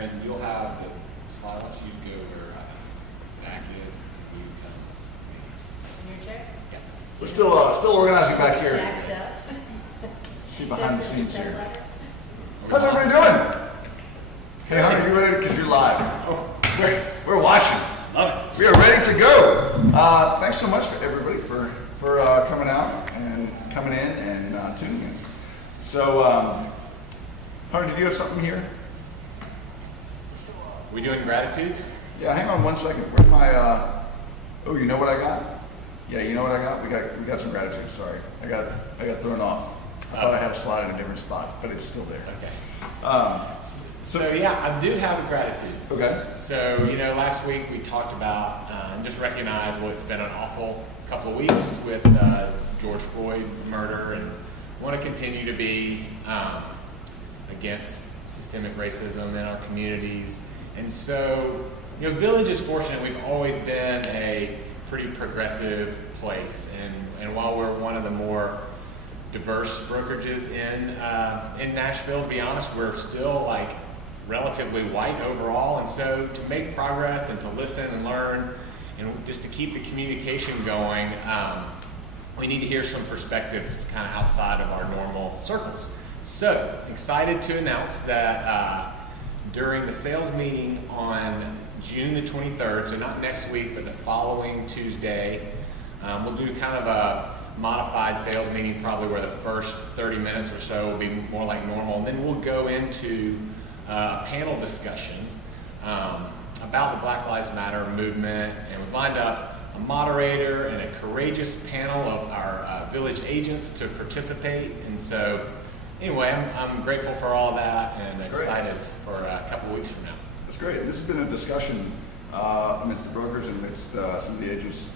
Aaron, you'll have the slide. Why don't you go where Zach is? You come. In your chair? Yeah. We're still organizing back here. Jack's up. See behind the scenes here. Letter. How's everybody doing? Okay, Hunter, you ready? Because you're live. Oh, great. We're watching. Love it. We are ready to go. Thanks so much for everybody for coming out and coming in and tuning in. So, Hunter, did you have something here? We doing gratitudes? Yeah, hang on one second. Where's my? Oh, you know what I got? Yeah, you know what I got? We got some gratitude. Sorry, I got thrown off. I thought I had a slide in a different spot, but it's still there. Okay. So yeah, I do have a gratitude. Okay. So, last week we talked about and just recognized it's been an awful couple of weeks with George Floyd murder, and want to continue to be against systemic racism in our communities. And so, Village is fortunate. We've always been a pretty progressive place, and while we're one of the more diverse brokerages in Nashville, to be honest, we're still relatively white overall. And so to make progress and to listen and learn and just to keep the communication going, we need to hear some perspectives kind of outside of our normal circles. So excited to announce that during the sales meeting on June the 23rd, so not next week, but the following Tuesday, we'll do kind of a modified sales meeting, probably where the first 30 minutes or so will be more like normal. And then we'll go into a panel discussion about the Black Lives Matter movement. And we've lined up a moderator and a courageous panel of our village agents to participate. And so anyway, I'm grateful for all that and excited for a couple of weeks from now. That's great. This has been a discussion amidst the brokers and amidst some of the agents.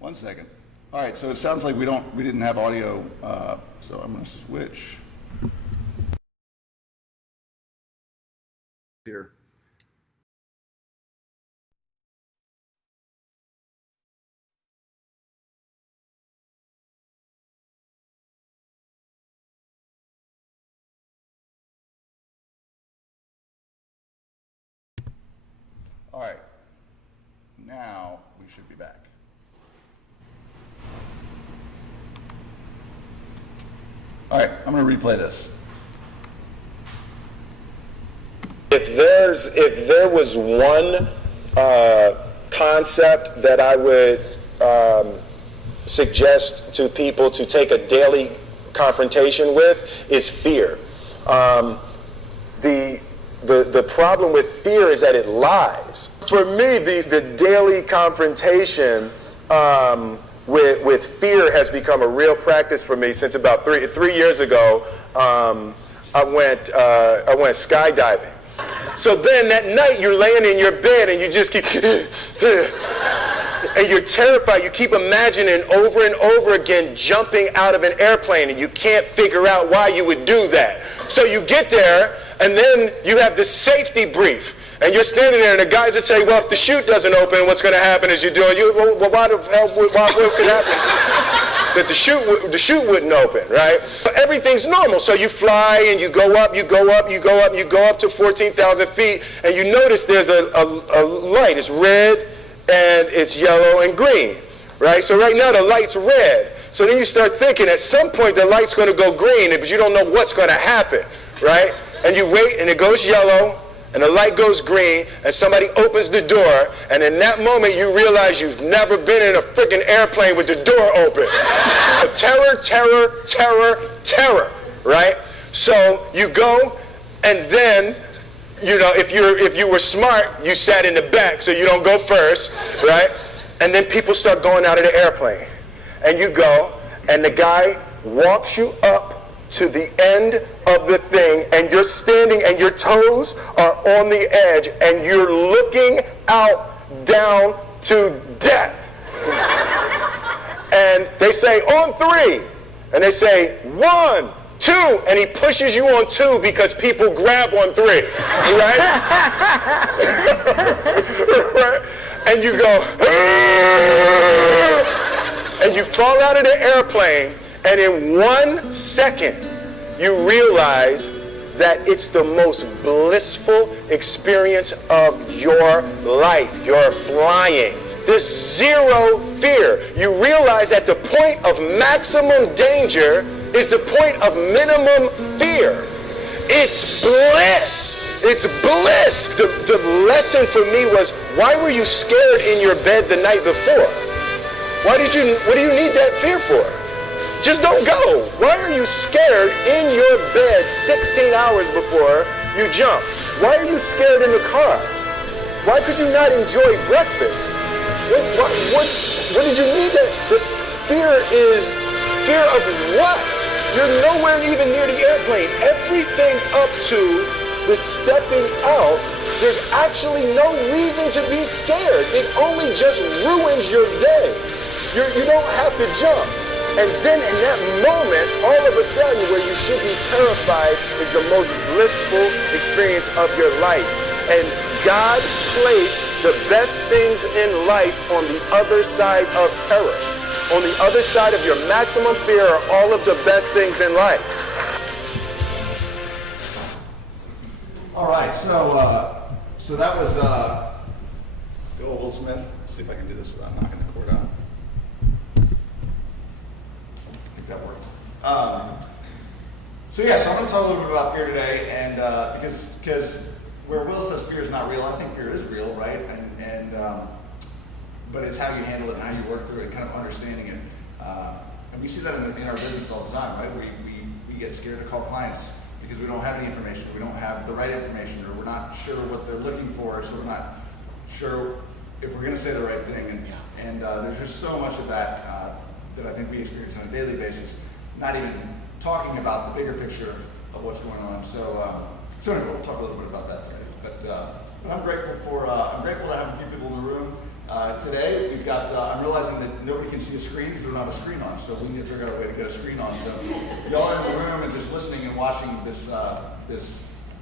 One second. All right, so it sounds like we didn't have audio, so I'm going to switch here. All right, now we should be back. All right, I'm going to replay this. If there was one concept that I would suggest to people to take a daily confrontation with, it's fear. The problem with fear is that it lies. For me, the daily confrontation with fear has become a real practice for me since about three years ago. I went skydiving. So then that night you're laying in your bed and you just keep and you're terrified. You keep imagining over and over again jumping out of an airplane, and you can't figure out why you would do that. So you get there, and then you have this safety brief. And you're standing there, and the guys will tell you, well, if the chute doesn't open, what's going to happen is you're doing, what could happen? that the chute wouldn't open, right? But everything's normal. So you fly and you go up, you go up, you go up, you go up to 14,000 feet, and you notice there's a light. It's red and it's yellow and green, right? So right now the light's red. So then you start thinking at some point the light's going to go green, but you don't know what's going to happen, right? And you wait and it goes yellow, and the light goes green, and somebody opens the door, and in that moment you realize you've never been in a freaking airplane with the door open. Terror, terror, terror, terror, right? So you go, and then, you know, if you were smart, you sat in the back so you don't go first, right? And then people start going out of the airplane, and you go, and the guy walks you up to the end of the thing, and you're standing and your toes are on the edge and you're looking out down to death. And they say, on 3. And they say, 1, 2. And he pushes you on 2 because people grab on 3. Right? Right? And you go, and you fall out of the airplane. And in 1 second, you realize that it's the most blissful experience of your life. You're flying. There's zero fear. You realize that the point of maximum danger is the point of minimum fear. It's bliss. It's bliss. The lesson for me was, why were you scared in your bed the night before? What do you need that fear for? Just don't go. Why are you scared in your bed 16 hours before you jump? Why are you scared in the car? Why could you not enjoy breakfast? What did you need that? The fear is fear of what? You're nowhere even near the airplane. Everything up to the stepping out, there's actually no reason to be scared. It only just ruins your day. You don't have to jump. And then in that moment, all of a sudden, where you should be terrified is the most blissful experience of your life. And God placed the best things in life on the other side of terror. On the other side of your maximum fear are all of the best things in life. All right, so that was good old Will Smith. Let's see if I can do this without knocking the cord out. That works. So I'm going to talk a little bit about fear today, and because where Will says fear is not real, I think fear is real, right? And but it's how you handle it and how you work through it, kind of understanding it. And we see that in our business all the time, right? We get scared to call clients because we don't have any information, we don't have the right information, or we're not sure what they're looking for, so we're not sure if we're going to say the right thing. And there's just so much of that. That I think we experience on a daily basis, not even talking about the bigger picture of what's going on. So anyway, we'll talk a little bit about that today. But I'm grateful to have a few people in the room today. We've got. I'm realizing that nobody can see a screen because we don't have a screen on, so we need to figure out a way to get a screen on. So y'all in the room and just listening and watching this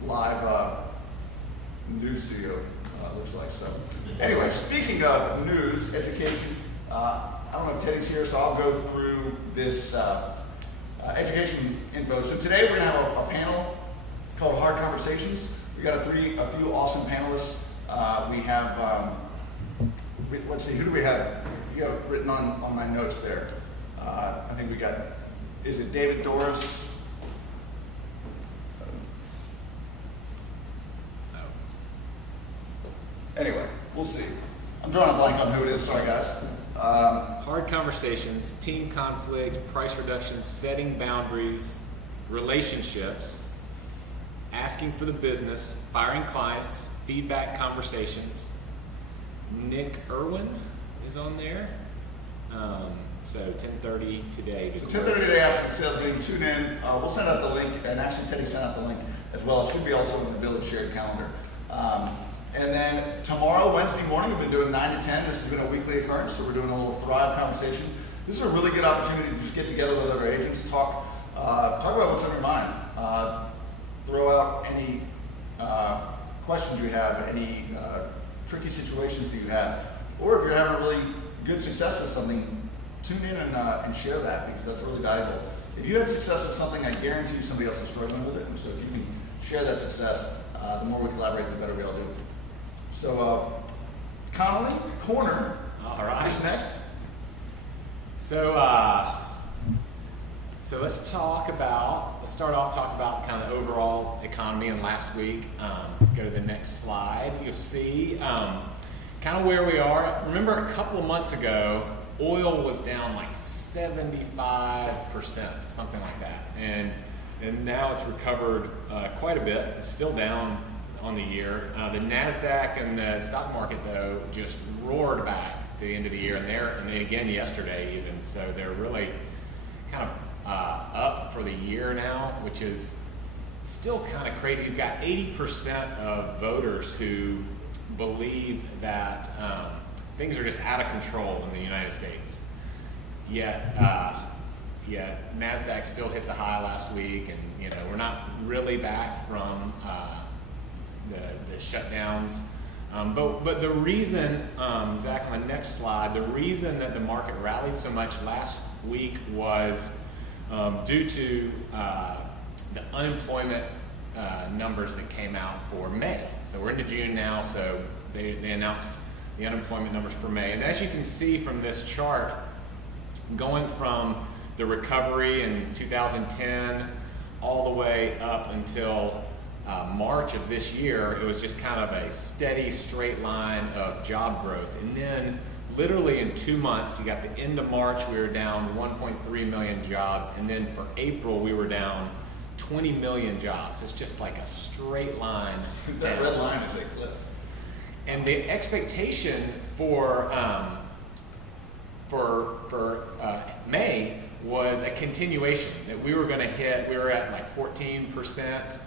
live news studio looks like. So anyway, speaking of news, education. I don't know if Teddy's here, so I'll go through this education info. So today we're going to have a panel called Hard Conversations. We got a few awesome panelists. We have, let's see, who do we have? You got it written on my notes there. I think we got, is it David Doris? No. Anyway, we'll see. I'm drawing a blank on who it is, sorry guys. Hard conversations, team conflict, price reductions, setting boundaries, relationships, asking for the business, firing clients, feedback conversations. Nick Irwin is on there. So 10:30 today. So 10:30 today after the sales meeting, tune in. We'll send out the link, and actually Teddy sent out the link as well. It should be also in the Village shared calendar. And then tomorrow, Wednesday morning, we've been doing 9 to 10. This has been a weekly occurrence, so we're doing a little Thrive conversation. This is a really good opportunity to just get together with other agents, talk about what's on your mind. Throw out any questions you have, any tricky situations that you have, or if you're having a really good success with something, tune in and share that, because that's really valuable. If you had success with something, I guarantee you somebody else is struggling with it. And so if you can share that success, the more we collaborate, the better we all do. So Connolly, corner. All right. Who's next? So let's start off talking about kind of the overall economy in last week. Go to the next slide. You'll see kind of where we are. Remember a couple of months ago, oil was down like 75%, something like that. And now it's recovered quite a bit. It's still down on the year. The NASDAQ and the stock market, though, just roared back to the end of the year. And again yesterday even. So they're really kind of up for the year now, which is still kind of crazy. You've got 80% of voters who believe that things are just out of control in the United States. Yet NASDAQ still hits a high last week, and we're not really back from the shutdowns. But the reason, Zach, on the next slide, the reason that the market rallied so much last week was due to the unemployment numbers that came out for May. So we're into June now, so they announced the unemployment numbers for May. And as you can see from this chart, going from the recovery in 2010 all the way up until March of this year, it was just kind of a steady straight line of job growth. And then literally in 2 months, you got the end of March, we were down 1.3 million jobs. And then for April, we were down 20 million jobs. It's just like a straight line. That red line is a cliff. And the expectation for May was a continuation, that we were going to hit, we were at like 14%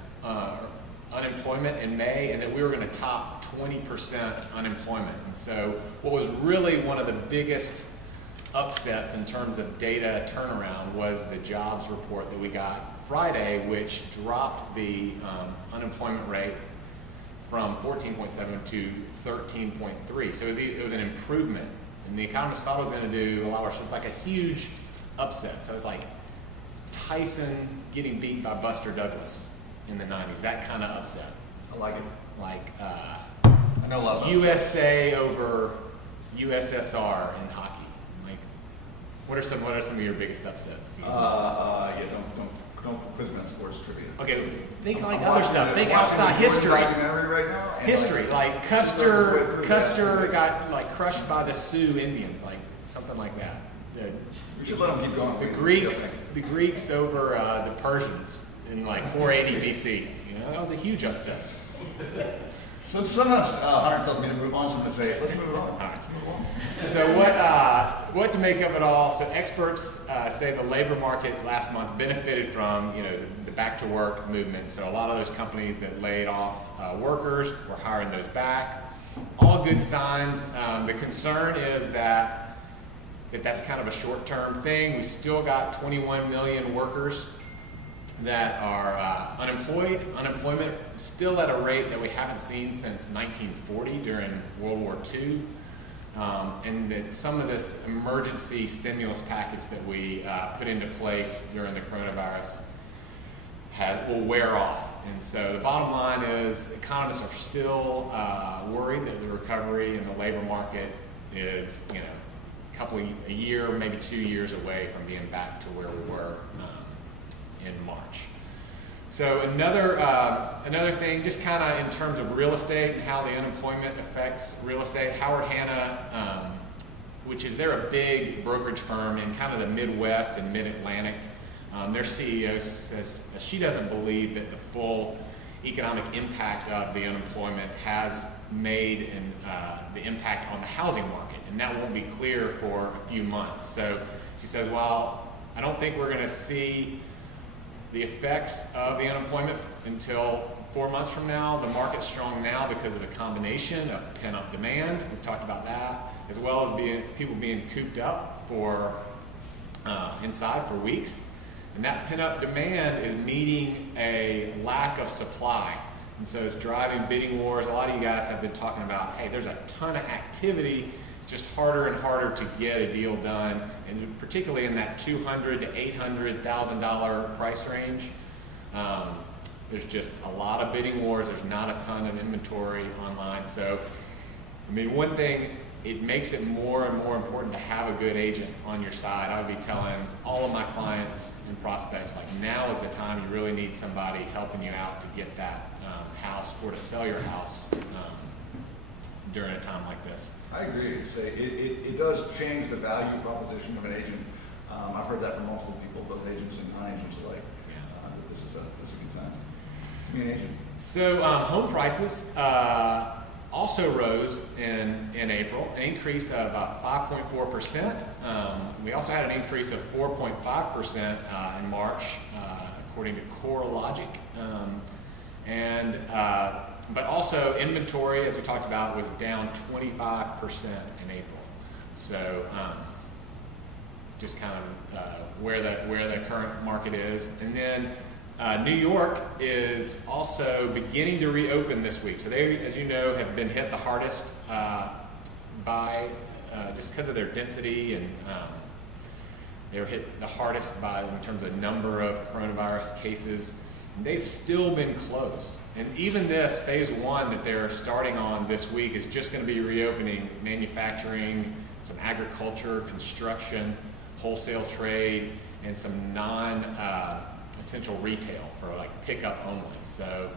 unemployment in May, and that we were going to top 20% unemployment. And so what was really one of the biggest upsets in terms of data turnaround was the jobs report that we got Friday, which dropped the unemployment rate from 14.7 to 13.3. So it was an improvement. And the economists thought it was going to do a lot worse. It was like a huge upset. So it was like Tyson getting beat by Buster Douglas in the 90s. That kind of upset. I like it. Like I know a lot about USA over USSR in hockey. Like, what are some of your biggest upsets? Don't quiz me on sports trivia. Okay, think like I'm other watching stuff. the- Think I'm watching outside the Jordan history. documentary right now. And History, like Custer Custer got like crushed by the Sioux Indians, like something like that. we should let them keep going. The Greeks over the Persians in like 480 BC. That was a huge upset. So sometimes Hunter tells me to move on. Sometimes say, let's move it on. All right. Let's move on. So what to make of it all? So experts say the labor market last month benefited from the back to work movement. So a lot of those companies that laid off workers were hiring those back. All good signs. The concern is that that's kind of a short-term thing. We still got 21 million workers that are unemployed. Unemployment still at a rate that we haven't seen since 1940 during World War II. And that some of this emergency stimulus package that we put into place during the coronavirus will wear off. And so the bottom line is economists are still worried that the recovery in the labor market is a year, maybe 2 years away from being back to where we were in March. So another thing, just kind of in terms of real estate and how the unemployment affects real estate. Howard Hanna, they're a big brokerage firm in kind of the Midwest and Mid-Atlantic. Their CEO says she doesn't believe that the full economic impact of the unemployment has made the impact on the housing market, and that won't be clear for a few months. So she says, well, I don't think we're going to see the effects of the unemployment until 4 months from now. The market's strong now because of a combination of pent-up demand, we've talked about that, as well as people being cooped up inside for weeks. And that pent-up demand is meeting a lack of supply. And so it's driving bidding wars. A lot of you guys have been talking about, hey, there's a ton of activity, just harder and harder to get a deal done, and particularly in that $200,000 to $800,000 price range. There's just a lot of bidding wars. There's not a ton of inventory online. So, I mean, one thing, it makes it more and more important to have a good agent on your side. I would be telling all of my clients and prospects, like, now is the time you really need somebody helping you out to get that house or to sell your house during a time like this. I agree. It does change the value proposition of an agent. I've heard that from multiple people, both agents and non-agents alike. That this is a good time to be an agent. So home prices also rose in April, an increase of 5.4%. We also had an increase of 4.5% in March, according to CoreLogic. But also inventory, as we talked about, was down 25% in April. So just kind of where the current market is. And then New York is also beginning to reopen this week. So they, as you know, have been hit the hardest by just because of their density, and they were hit the hardest in terms of number of coronavirus cases. They've still been closed. And even this phase one that they're starting on this week is just going to be reopening manufacturing, some agriculture, construction, wholesale trade, and some non-essential retail for like pickup only. So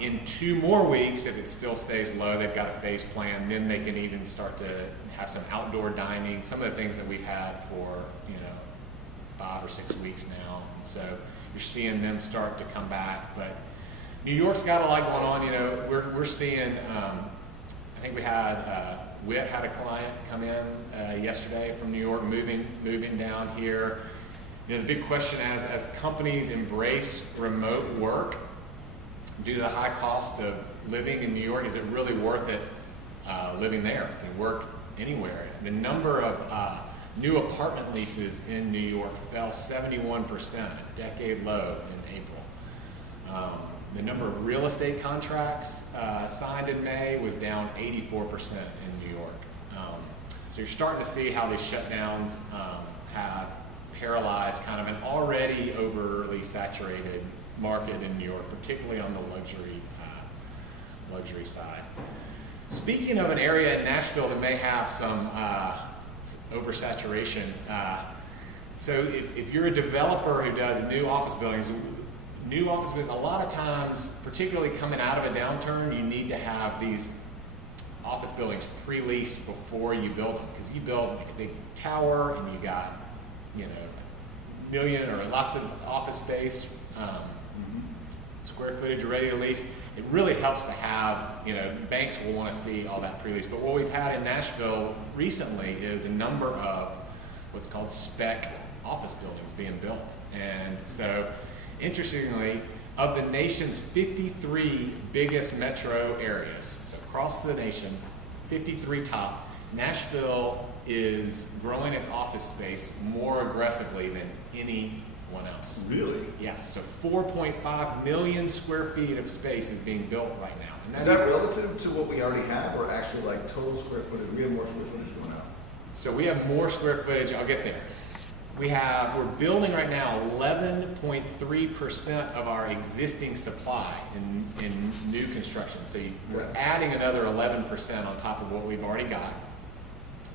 in 2 more weeks, if it still stays low, they've got a phase plan, then they can even start to have some outdoor dining, some of the things that we've had for 5 or 6 weeks now. And so you're seeing them start to come back. But New York's got a lot going on. We're seeing, I think we had, Witt had a client come in yesterday from New York, moving down here. The big question as companies embrace remote work, due to the high cost of living in New York, is it really worth it living there? You can work anywhere. The number of new apartment leases in New York fell 71%, a decade low in April. The number of real estate contracts signed in May was down 84% in New York. So you're starting to see how these shutdowns have paralyzed kind of an already overly saturated market in New York, particularly on the luxury side. Speaking of an area in Nashville that may have some oversaturation, so if you're a developer who does new office buildings, a lot of times, particularly coming out of a downturn, you need to have these office buildings pre-leased before you build them, because you build like a big tower and you got million or lots of office space, square footage ready to lease. It really helps to have, banks will want to see all that pre-lease. But what we've had in Nashville recently is a number of what's called spec office buildings being built. And so, interestingly, of the nation's 53 biggest metro areas, so across the nation, 53 top, Nashville is growing its office space more aggressively than anyone else. Really? Yeah, so 4.5 million square feet of space is being built right now. And Is that relative to what we already have, or actually like total square footage? We have more square footage going out. So we have more square footage. I'll get there. We're building right now 11.3% of our existing supply in new construction. So we're adding another 11% on top of what we've already got.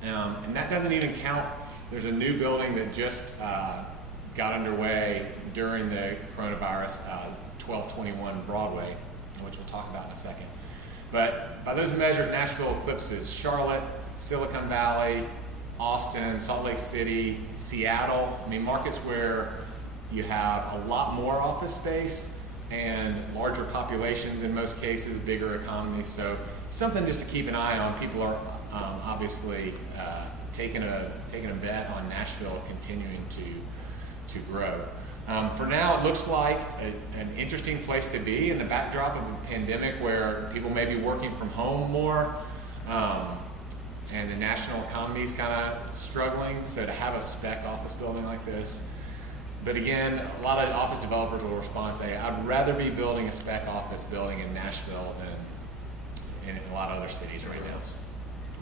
And that doesn't even count, there's a new building that just got underway during the coronavirus, 1221 Broadway, which we'll talk about in a second. But by those measures, Nashville eclipses Charlotte, Silicon Valley, Austin, Salt Lake City, Seattle. I mean, markets where you have a lot more office space and larger populations in most cases, bigger economies. So something just to keep an eye on. People are obviously taking a bet on Nashville continuing to grow. For now, it looks like an interesting place to be in the backdrop of a pandemic where people may be working from home more. And the national economy is kind of struggling, so to have a spec office building like this. But again, a lot of office developers will respond and say, I'd rather be building a spec office building in Nashville than in a lot of other cities right now.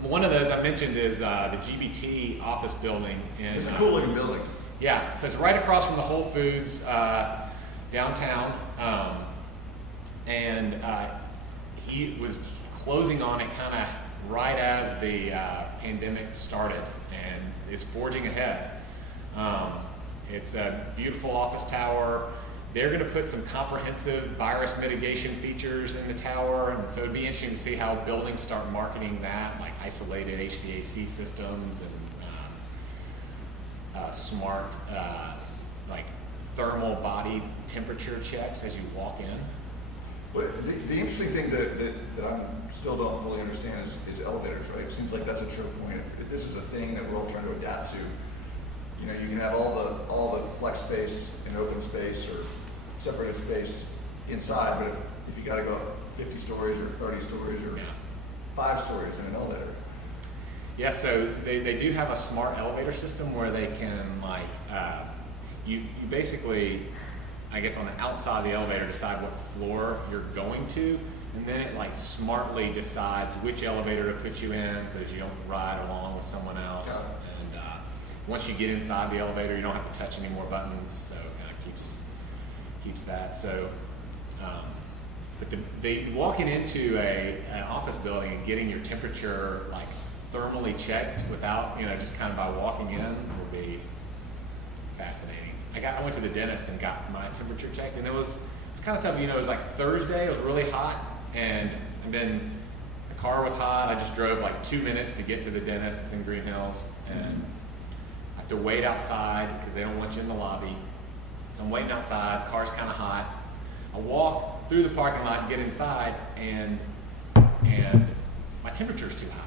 One of those I mentioned is the GBT office building. It's a cool looking building. Yeah, so it's right across from the Whole Foods downtown, and he was closing on it kind of right as the pandemic started, and is forging ahead. It's a beautiful office tower. They're going to put some comprehensive virus mitigation features in the tower, and so it'd be interesting to see how buildings start marketing that, like isolated HVAC systems and smart like thermal body temperature checks as you walk in. But the interesting thing that I still don't fully understand is elevators, right? It seems like that's a choke point. If this is a thing that we're all trying to adapt to, you know, you can have all the flex space and open space or separated space inside, but if you got to go up 50 stories or 30 stories or 5 stories in an elevator. Yeah, so they do have a smart elevator system where they can like, you basically, I guess on the outside of the elevator decide what floor you're going to, and then it like smartly decides which elevator to put you in so that you don't ride along with someone else. Got it. And once you get inside the elevator, you don't have to touch any more buttons, so it kind of keeps that. So, but the walking into an office building and getting your temperature like thermally checked without, just kind of by walking in will be fascinating. I went to the dentist and got my temperature checked, and it's kind of tough. It was like Thursday, it was really hot, and then the car was hot. I just drove like 2 minutes to get to the dentist. It's in Green Hills, and I have to wait outside because they don't want you in the lobby. So I'm waiting outside, car's kind of hot. I walk through the parking lot and get inside, and my temperature's too high.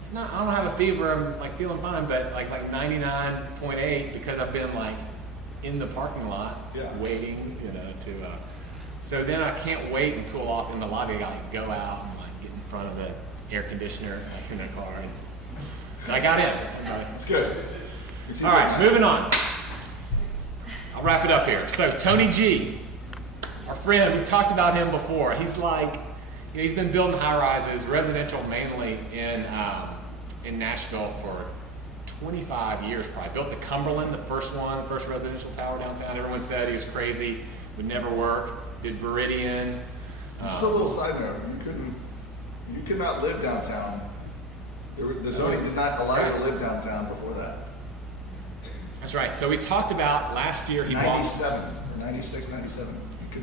It's not, I don't have a fever, I'm like feeling fine, but like 99.8 because I've been like in the parking lot waiting, so then I can't wait and cool off in the lobby. I gotta like go out and like get in front of the air conditioner in the car, and I got in. It's good. All right, moving on. I'll wrap it up here. So Tony G, our friend, we've talked about him before. He's like, he's been building high rises, residential mainly in Nashville for 25 years probably. Built the Cumberland, the first residential tower downtown. Everyone said he was crazy, would never work. Did Viridian. Just a little side note, you could not live downtown. The zoning did not allow you to live downtown before that. That's right. So we talked about last year he 97 or 96, 97. You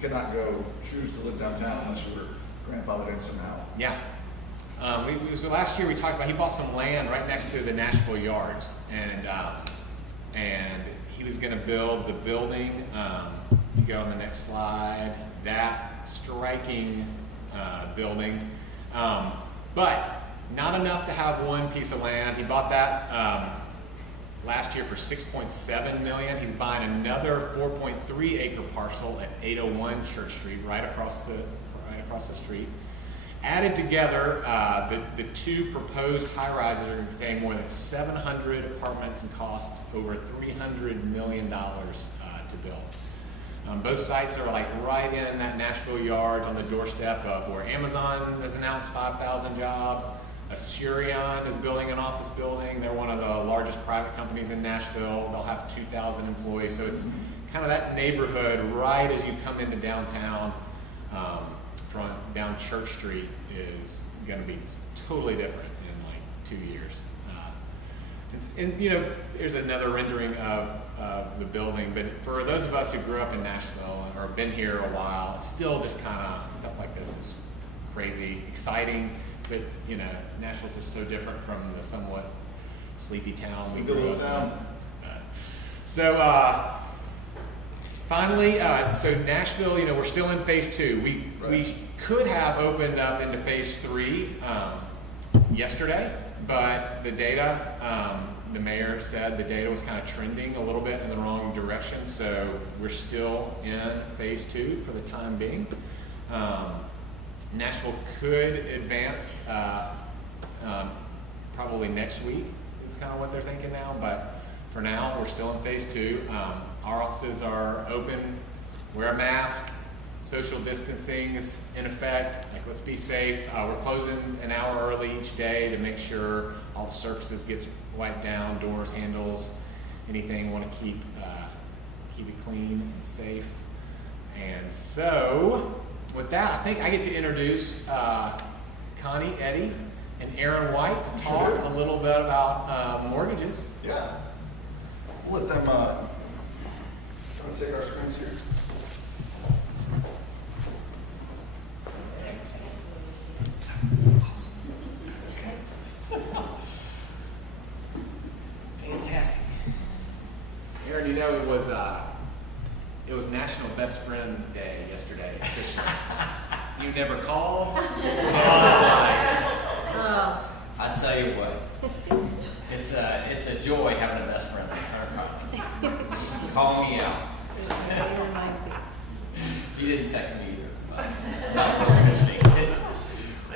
cannot go choose to live downtown unless you were grandfathered in somehow. Yeah. So last year we talked about he bought some land right next to the Nashville Yards, and he was going to build the building. If you go on the next slide, that striking building, but not enough to have one piece of land. He bought that last year for $6.7 million. He's buying another 4.3 acre parcel at 801 Church Street, right across the street. Added together, the two proposed high-rises are going to contain more than 700 apartments and cost over $300 million to build. Both sites are like right in that Nashville Yards on the doorstep of where Amazon has announced 5,000 jobs. Asurion is building an office building. They're one of the largest private companies in Nashville. They'll have 2,000 employees. So it's kind of that neighborhood right as you come into downtown. Down Church Street is going to be totally different in like 2 years. And there's another rendering of the building, but for those of us who grew up in Nashville or been here a while, it's still just kind of stuff like this is crazy, exciting, but Nashville's just so different from the somewhat sleepy town we grew up in. So finally, so Nashville, we're still in phase 2. We could have opened up into phase 3 yesterday, but the data, the mayor said the data was kind of trending a little bit in the wrong direction, so we're still in phase 2 for the time being. Nashville could advance probably next week is kind of what they're thinking now, but for now we're still in phase 2. Our offices are open, wear a mask, social distancing is in effect. Like, let's be safe. We're closing an hour early each day to make sure all the surfaces gets wiped down, doors, handles, anything. Want to keep it clean and safe. And so, with that, I think I get to introduce Connie, Eddie, and Aaron White to talk a little bit about mortgages. Yeah. We'll let them, I'm gonna take our screens here. Fantastic. Aaron, you know it was National Best Friend Day yesterday. You never called. I tell you what, it's a joy having a best friend. Call me out. You didn't text me either.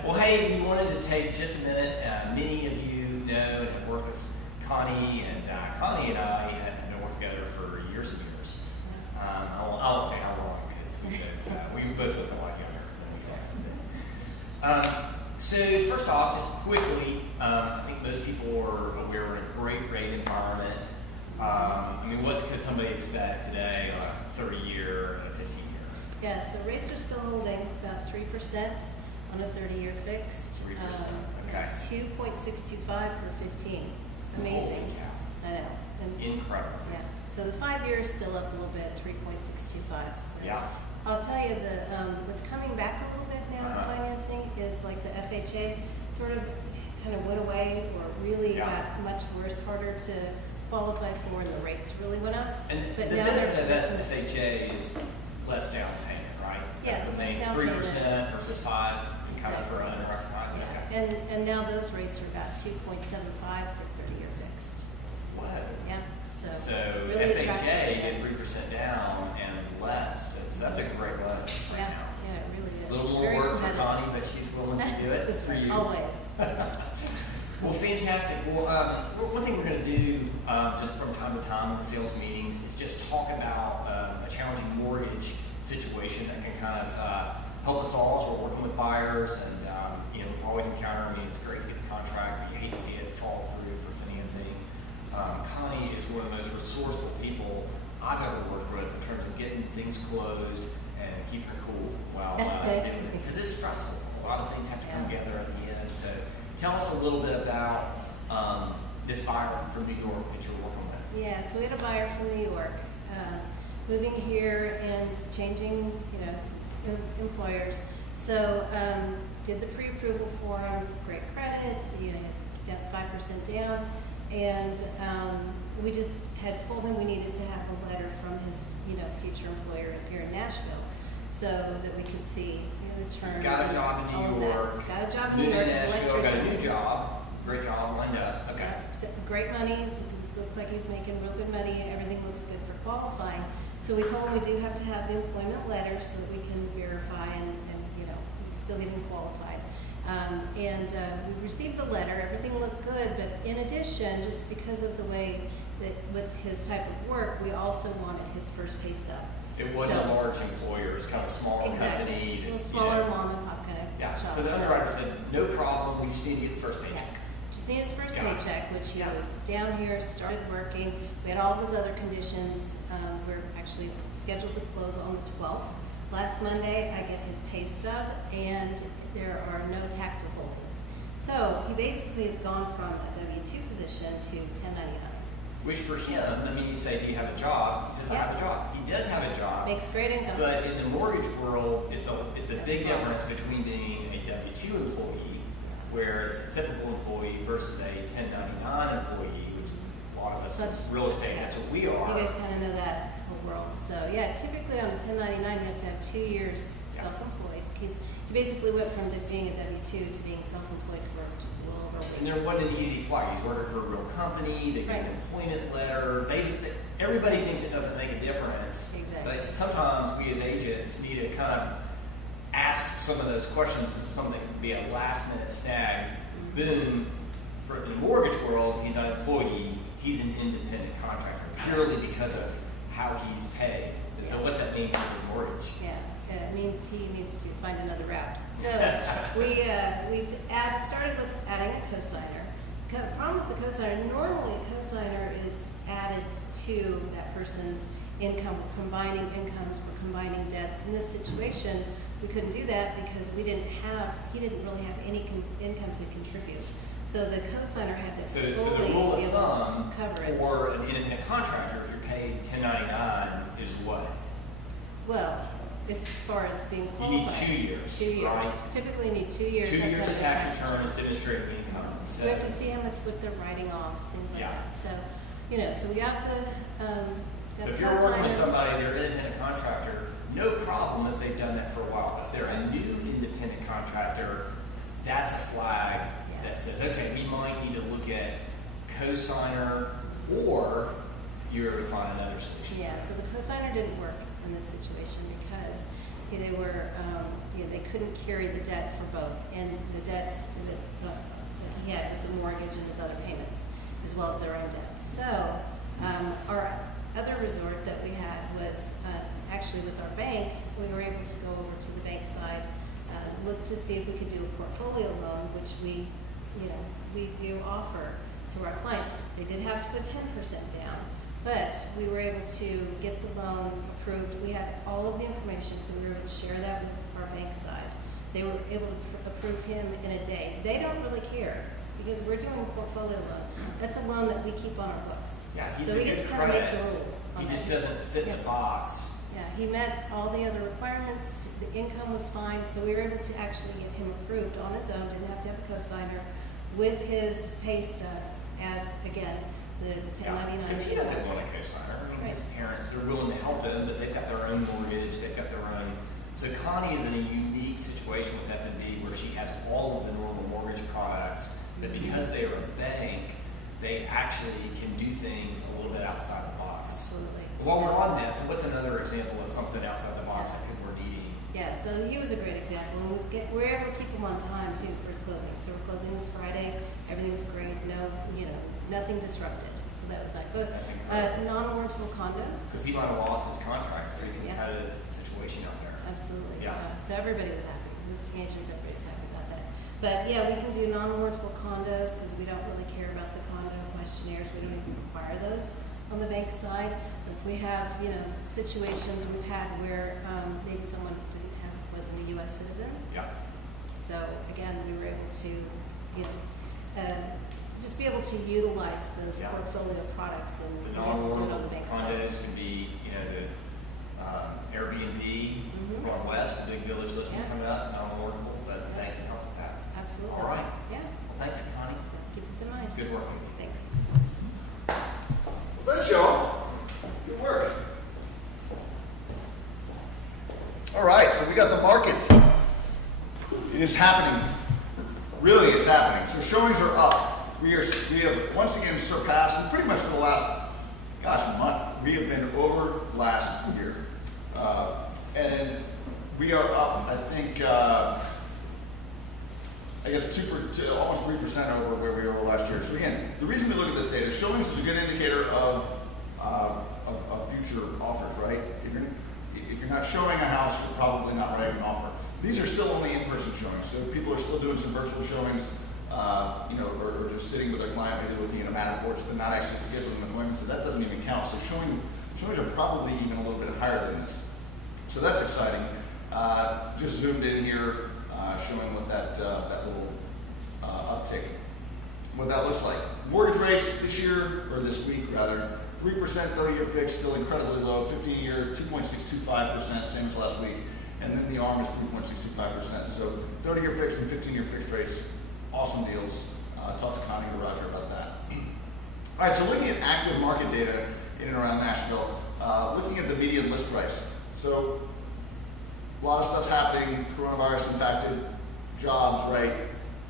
Well, hey, we wanted to take just a minute. Many of you know and have worked with Connie, and Connie and I have been working together for years and years. I won't say how long because we both look a lot younger. So first off, just quickly, I think most people are aware we're in a great rate environment. I mean, what could somebody expect today on a 30-year and a 15-year? Yeah, so rates are still holding about 3% on a 30-year fixed. 3%, okay. 2.625 for 15. Amazing. Holy cow. I know. And, Incredible. yeah. So the 5-year is still up a little bit, 3.625. Right? Yeah. I'll tell you what's coming back a little bit now in financing is like the FHA sort of kind of went away or really got much worse, harder to qualify for, and the rates really went up. And but the now benefit of that FHA is less down payment, right? Yeah, That's the less main down 3% payment. versus 5, and kind of for unoccupied. Yeah. Okay. And now those rates are about 2.75 for 30-year fixed. What? Yeah. So really FHA attractive at to 3% down and less. That's a great loan right yeah, now. yeah, it really is. A little more Very work for competitive. Connie, but she's willing to do it It's for you. Always. Well, fantastic. Well, one thing we're going to do just from time to time in the sales meetings is just talk about a challenging mortgage situation that can kind of help us all as we're working with buyers. And we always encounter. I mean, it's great to get the contract, but you hate to see it fall through for financing. Connie is one of the most resourceful people I've ever worked with in terms of getting things closed and keeping her cool while doing it, because it's stressful. A lot of things have to come together at the end. So tell us a little bit about this buyer from New York that you're working with. Yeah, so we had a buyer from New York moving here and changing, employers. So did the pre-approval for him, great credit, he's 5% down, and we just had told him we needed to have a letter from his, future employer here in Nashville, so that we could see the terms. He's got a job in all New of that. York. He's got a job in Moved New York. to He's an Nashville, got a electrician. new job. Great job, lined up. Okay. Great money. Looks like he's making real good money. Everything looks good for qualifying. So we told him we do have to have the employment letter so that we can verify and still get him qualified. We received the letter. Everything looked good, but in addition, just because of the way that with his type of work, we also wanted his first pay stub. It wasn't a large employer. It was kind of a small company. A little smaller mom and pop kind of Yeah. shop. So the underwriter said, no problem. We just need to get the first paycheck. Just need his first paycheck, which he was down here, started working. We had all of his other conditions. We're actually scheduled to close on the 12th. Last Monday, I get his pay stub, and there are no tax withholdings. So he basically has gone from a W-2 position to 1099. Which for him, you say, do you have a job? He says, I have a job. He does have a job. Makes great income. But in the mortgage world, it's a big difference between being a W-2 employee, where it's a typical employee, versus a 1099 employee, which a lot of us in real estate, that's what we are. You guys kind of know that whole world. So yeah, typically on a 1099, you have to have 2 years self-employed. He basically went from being a W-2 to being self-employed for just a little over a week. And there wasn't an easy flight. He's working for a real company. They get an employment letter. Everybody thinks it doesn't make a difference. Exactly. But sometimes we as agents need to kind of ask some of those questions. This is something that can be a last-minute snag. Boom. In the mortgage world, he's not an employee. He's an independent contractor purely because of how he's paid. So what's that mean for his mortgage? Yeah. it means he needs to find another route. So we started with adding a cosigner. The problem with the cosigner, normally a cosigner is added to that person's income. We're combining incomes, we're combining debts. In this situation, we couldn't do that because he didn't really have any income to contribute. So the cosigner had to So fully the rule be of able thumb to cover it. for an independent contractor, if you're paid 1099, is what? Well, as far as being You qualified. need 2 years. 2 years. Right? Typically you need 2 years. 2 You have to years have of the tax returns demonstrating income. So we have to see how much what they're writing off, things like Yeah. that. So, so we got So if you're working with somebody, they're an independent contractor, no problem if they've done that for a while. If they're a new independent contractor, that's a flag that says, okay, we might need to look at cosigner, or you're able to find another solution. Yeah, so the cosigner didn't work in this situation because they were, they couldn't carry the debt for both, and the debts that he had with the mortgage and his other payments, as well as their own debts. So our other resort that we had was actually with our bank. We were able to go over to the bank side, look to see if we could do a portfolio loan, which we do offer to our clients. They did have to put 10% down, but we were able to get the loan approved. We had all of the information, so we were able to share that with our bank side. They were able to approve him in a day. They don't really care because we're doing a portfolio loan. That's a loan that we keep on our books. Yeah, he's so a we get good to kind of make credit. the rules. He on just that. doesn't fit in the box. Yeah, he met all the other requirements. The income was fine, so we were able to actually get him approved on his own. Didn't have to have a cosigner with his pay stub as again the 1099. Because he doesn't want a cosigner. I mean, his parents, they're willing to help him, but they've got their own mortgage, they've got their own. So Connie is in a unique situation with F&B where she has all of the normal mortgage products, but because they are a bank, they actually can do things a little bit outside the box. Absolutely. While we're on that, so what's another example of something outside the box that people are needing? Yeah, so he was a great example. And we're able to keep him on time too for his closing. So we're closing this Friday. Everything was great. No, nothing disrupted. So that was nice. But That's incredible. non-awardable condos. Because he might have lost his contract. It's a pretty competitive situation out there. Absolutely. Yeah. So everybody was happy. Listing agents, everybody was happy about that. But yeah, we can do non-awardable condos because we don't really care about the condo questionnaires. We don't even require those on the bank side. If we have, situations we've had where maybe someone wasn't a U.S. citizen. Yeah. So again, we were able to, just be able to utilize those Yeah. portfolio products and The do it on the non-awardable bank side. condos can be, the Airbnb, Mhm. Broad West, a big village listing Yeah. coming up, non-awardable, but the Yeah. bank can help with that. Absolutely. All right. Yeah. Well, thanks, Connie. So keep this in mind. Good working with you. Thanks. Well, thanks, y'all. Good work. All right, so we got the market. It is happening. Really, it's happening. So showings are up. We have once again surpassed, pretty much for the last, month, we have been over last year. And then we are up, I think, almost 3% over where we were last year. So again, the reason we look at this data, showings is a good indicator of future offers, right? If you're not showing a house, you're probably not writing an offer. These are still only in-person showings, so people are still doing some virtual showings, or just sitting with their client, maybe looking at a Matterport, so they're not actually scheduling an appointment, so that doesn't even count. So showings are probably even a little bit higher than this. So that's exciting. Just zoomed in here, showing what that little uptick, what that looks like. Mortgage rates this year, or this week rather, 3% 30-year fixed, still incredibly low. 15-year, 2.625%, same as last week. And then the ARM is 3.625%. So 30-year fixed and 15-year fixed rates, awesome deals. Talk to Connie and Roger about that. All right, so looking at active market data in and around Nashville, looking at the median list price. So a lot of stuff's happening, coronavirus impacted jobs, right?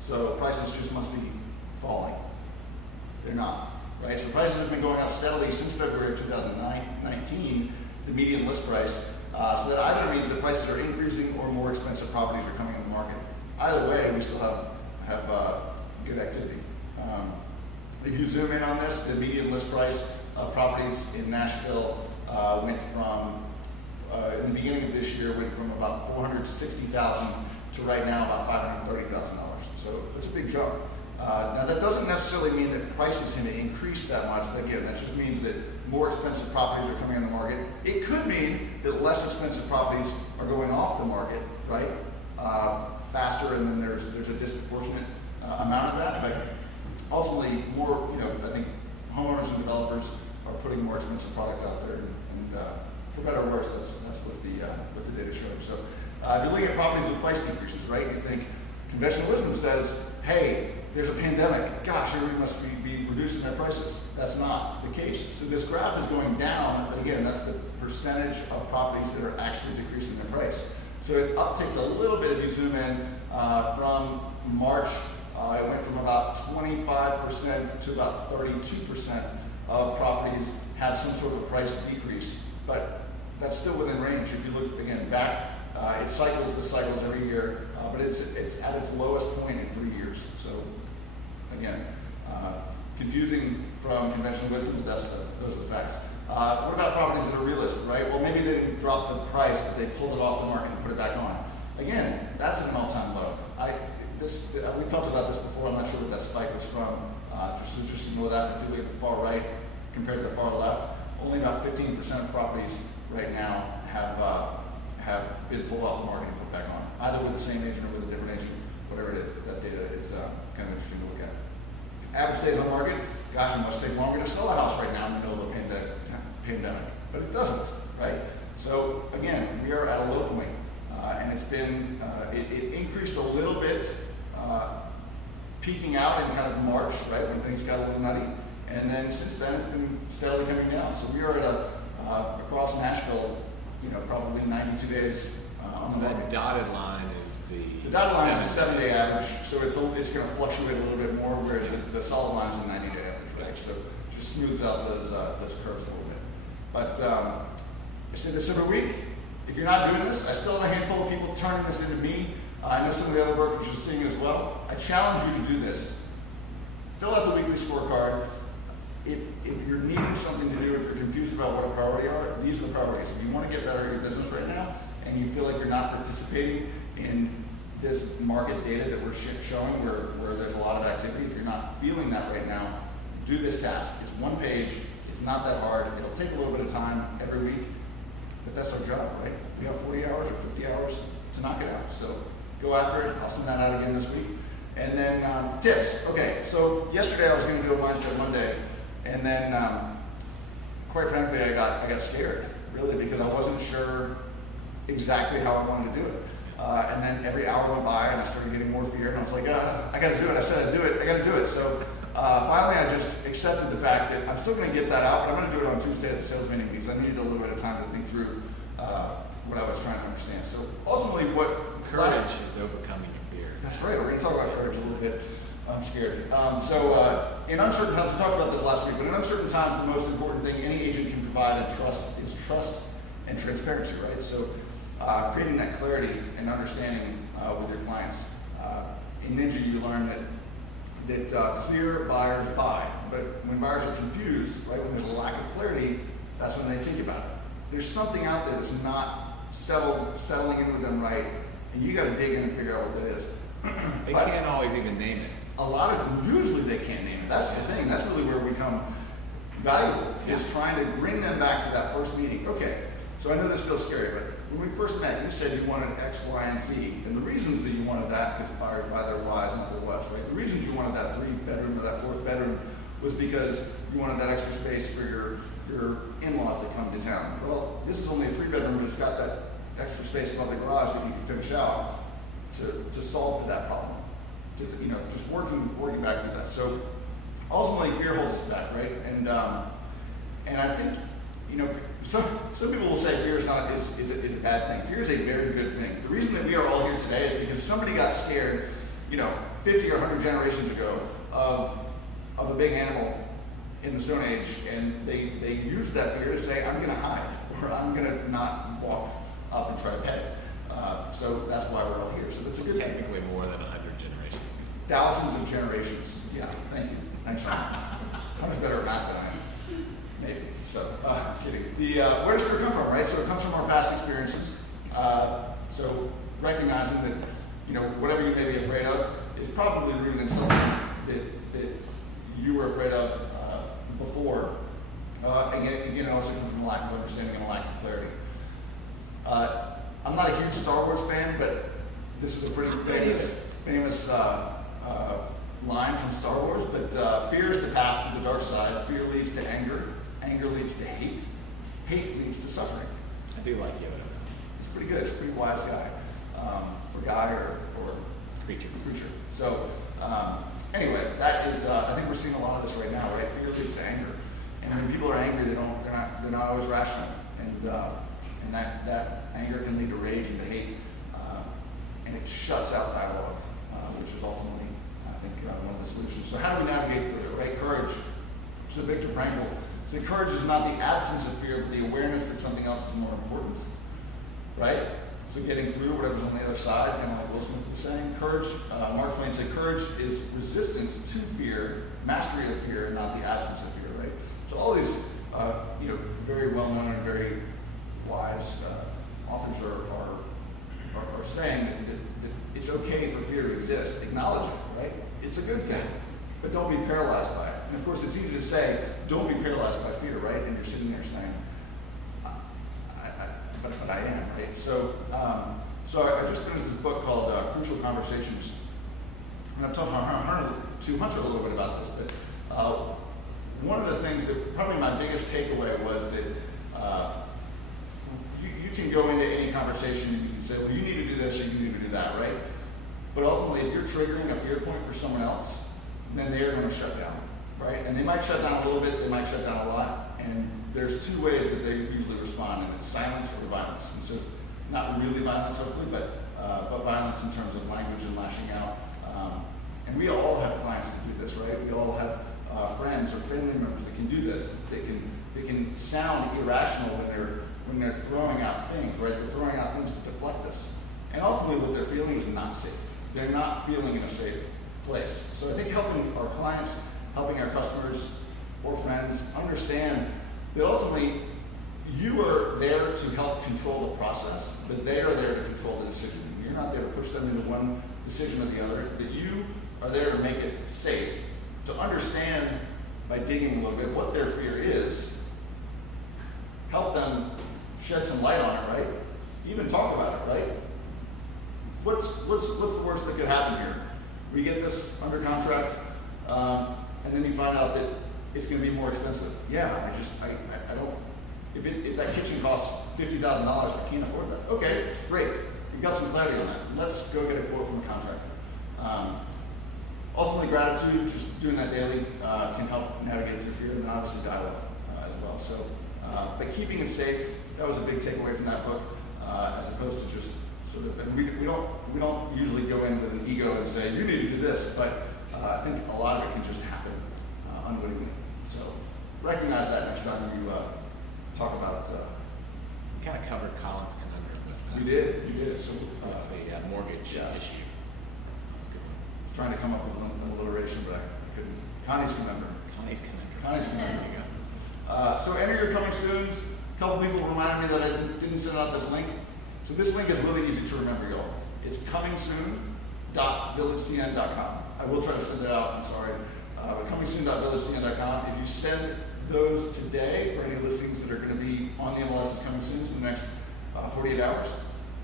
So prices just must be falling. They're not, right? So prices have been going up steadily since February of 2019, the median list price. So that either means that prices are increasing or more expensive properties are coming on the market. Either way, we still have good activity. If you zoom in on this, the median list price of properties in Nashville went from in the beginning of this year went from about $460,000 to right now about $530,000. So that's a big jump. Now that doesn't necessarily mean that price is going to increase that much. Again, that just means that more expensive properties are coming on the market. It could mean that less expensive properties are going off the market, right? Faster, and then there's a disproportionate amount of that. But ultimately, more, I think homeowners and developers are putting more expensive product out there, and for better or worse, that's what the data shows. So if you're looking at properties with price decreases, right? You think conventional wisdom says, hey, there's a pandemic. Gosh, everybody must be reducing their prices. That's not the case. So this graph is going down, but again, that's the percentage of properties that are actually decreasing their price. So it upticked a little bit if you zoom in from March. It went from about 25% to about 32% of properties have some sort of price decrease, but that's still within range. If you look again back, it cycles the cycles every year, but it's at its lowest point in 3 years. So again, confusing from conventional wisdom, but those are the facts. What about properties that are realistic, right? Well, maybe they didn't drop the price, but they pulled it off the market and put it back on. Again, that's at an all-time low. We've talked about this before. I'm not sure what that spike was from. Just ignore that. If you look at the far right compared to the far left, only about 15% of properties right now have been pulled off the market and put back on, either with the same agent or with a different agent, whatever it is. That data is kind of interesting to look at. Average days on market, gosh, it must take longer to sell a house right now in the middle of a pandemic, but it doesn't, right? So again, we are at a low point, and it's been, it increased a little bit, peaking out in kind of March, right, when things got a little nutty, and then since then it's been steadily coming down. So we are at across Nashville, probably 92 days on So the that market. dotted line is the The dotted line is a 7 7-day average, so it's going to fluctuate a little bit more, whereas the solid line is a 90-day average, right? So it just smooths out those curves a little bit. But I said this every week. If you're not doing this, I still have a handful of people turning this into me. I know some of the other brokers are seeing it as well. I challenge you to do this. Fill out the weekly scorecard. If you're needing something to do, if you're confused about what a priority are, these are the priorities. If you want to get better at your business right now, and you feel like you're not participating in this market data that we're showing where there's a lot of activity, if you're not feeling that right now, do this task. It's one page. It's not that hard. It'll take a little bit of time every week, but that's our job, right? We have 40 hours or 50 hours to knock it out. So go after it. I'll send that out again this week. And then tips. Okay, so yesterday I was going to do a Mindset Monday, and then quite frankly I got scared, really, because I wasn't sure exactly how I wanted to do it. And then every hour went by and I started getting more fear, and I was like, I got to do it. I said I'd do it. I got to do it. So finally I just accepted the fact that I'm still going to get that out, but I'm going to do it on Tuesday at the sales meeting because I needed a little bit of time to think through what I was trying to understand. So ultimately courage is overcoming your fears. That's right. We're going to talk about courage a little bit. I'm scared. In uncertain times, we talked about this last week, but in uncertain times, the most important thing any agent can provide and trust is trust and transparency, right? So creating that clarity and understanding with your clients. In Ninja, you learn that clear buyers buy, but when buyers are confused, right, when there's a lack of clarity, that's when they think about it. There's something out there that's not settling in with them right, and you got to dig in and figure out what that is. They can't always even name it. Usually they can't name it. That's the thing. That's really where we become valuable, is trying to bring them back to that first meeting. Okay, so I know this feels scary, but when we first met, you said you wanted X, Y, and Z, and the reasons that you wanted that, because buyers buy their whys, not their whats, right? The reasons you wanted that 3-bedroom or that 4th bedroom was because you wanted that extra space for your in-laws that come to town. Well, this is only a 3-bedroom, but it's got that extra space above the garage that you can finish out to solve for that problem. Just working back through that. So ultimately, fear holds us back, right? And I think some people will say fear is a bad thing. Fear is a very good thing. The reason that we are all here today is because somebody got scared, 50 or 100 generations ago of a big animal in the Stone Age, and they used that fear to say, I'm going to hide, or I'm going to not walk up and try to pet it. So that's why we're all here. So that's a good thing. Technically more than 100 generations. Thousands of generations. Yeah, thank you. Thanks, Sean. How much better at math than I am? Maybe. So, kidding. Where does fear come from, right? So it comes from our past experiences. So recognizing that, whatever you may be afraid of is probably rooted in something that you were afraid of before. Again, it also comes from a lack of understanding and a lack of clarity. I'm not a huge Star Wars fan, but this is a pretty famous line from Star Wars. But fear is the path to the dark side. Fear leads to anger. Anger leads to hate. Hate leads to suffering. I do like Yoda. He's pretty good. He's a pretty wise guy, or guy, or Creature. So anyway, that is. I think we're seeing a lot of this right now, right? Fear leads to anger, and when people are angry, they're not always rational, and that anger can lead to rage and to hate, and it shuts out dialogue, which is ultimately, I think, one of the solutions. So how do we navigate through it? Right? Courage. So Viktor Frankl said, courage is not the absence of fear, but the awareness that something else is more important. Right? So getting through whatever's on the other side, kind of like Will Smith was saying. Courage, Mark Twain said, courage is resistance to fear, mastery of fear, not the absence of fear, right? So all these, very well-known and very wise authors are saying that it's okay for fear to exist. Acknowledge it, right? It's a good thing, but don't be paralyzed by it. And of course, it's easy to say, don't be paralyzed by fear, right? And you're sitting there saying, but I am, right? So I just finished this book called Crucial Conversations, and I've talked to Hunter a little bit about this, but one of the things that probably my biggest takeaway was that you can go into any conversation and you can say, well, you need to do this or you need to do that, right? But ultimately, if you're triggering a fear point for someone else, then they are going to shut down, right? And they might shut down a little bit, they might shut down a lot, and there's two ways that they usually respond, and it's silence or violence. And so, not really violence, hopefully, but violence in terms of language and lashing out. And we all have clients that do this, right? We all have friends or family members that can do this. They can sound irrational when they're throwing out things, right? They're throwing out things to deflect us. And ultimately, what they're feeling is not safe. They're not feeling in a safe place. So I think helping our clients, helping our customers or friends understand that ultimately you are there to help control the process, but they are there to control the decision. You're not there to push them into one decision or the other, but you are there to make it safe, to understand by digging a little bit what their fear is, help them shed some light on it, right? Even talk about it, right? What's the worst that could happen here? We get this under contract, and then you find out that it's going to be more expensive. Yeah, I don't. If that kitchen costs $50,000, I can't afford that. Okay, great. You've got some clarity on that. Let's go get a quote from a contractor. Ultimately, gratitude, just doing that daily, can help navigate through fear, and then obviously dialogue as well. So, but keeping it safe, that was a big takeaway from that book, as opposed to just sort of. And we don't usually go in with an ego and say you need to do this, but I think a lot of it can just happen unwittingly. So recognize that next time you talk about. We kind of covered Colin's conundrum with You did. So the mortgage issue. That's a good one. I was trying to come up with an alliteration, but I couldn't. Connie's conundrum. Connie's conundrum. Connie's conundrum. There you go. So enter your coming soons. A couple people reminded me that I didn't send out this link. So this link is really easy to remember, y'all. It's comingsoon.villagetn.com. I will try to send it out. I'm sorry. But comingsoon.villagetn.com. If you send those today for any listings that are going to be on the MLS of Coming Soon in the next 48 hours,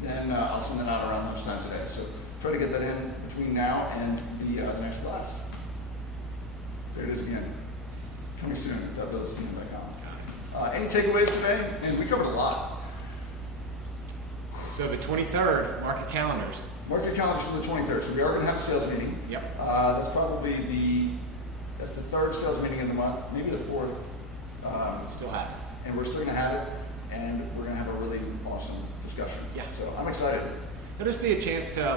then I'll send that out around lunchtime today. So try to get that in between now and the next class. There it is again. Coming soon.villagetn.com. Any takeaways today? And we covered a lot. So the 23rd, mark your calendars. Mark your calendars for the 23rd. So we are going to have a sales meeting. Yep. That's probably the third sales meeting of the month, maybe the fourth. Still have it. And we're still going to have it, and we're going to have a really awesome discussion. Yeah. So I'm excited. There'll just be a chance to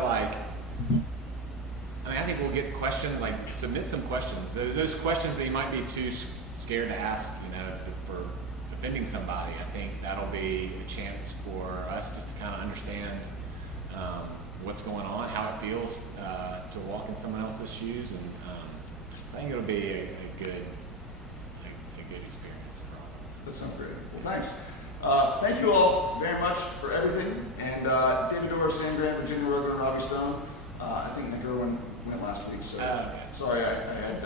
I think we'll get questions, submit some questions. Those questions that you might be too scared to ask, for offending somebody. I think that'll be a chance for us just to kind of understand what's going on, how it feels to walk in someone else's shoes, and so I think it'll be a good experience for all of us. That sounds great. Well, thanks. Thank you all very much for everything. And David Dorr, Sam Grant, Virginia Rogan, and Robbie Stone. I think Nick Irwin went last week, so sorry I had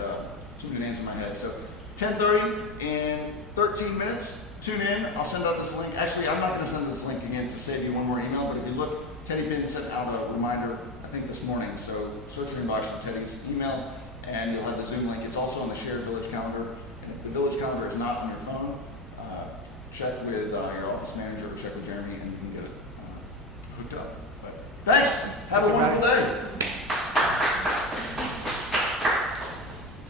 too many names in my head. So 10:30 in 13 minutes. Tune in. I'll send out this link. Actually, I'm not going to send this link again to save you one more email, but if you look, Teddy Pinn sent out a reminder, I think this morning. So search your inbox for Teddy's email, and you'll have the Zoom link. It's also on the shared village calendar. And if the village calendar is not on your phone, check with your office manager or check with Jeremy, and you can get it hooked up. But thanks. Have a wonderful day.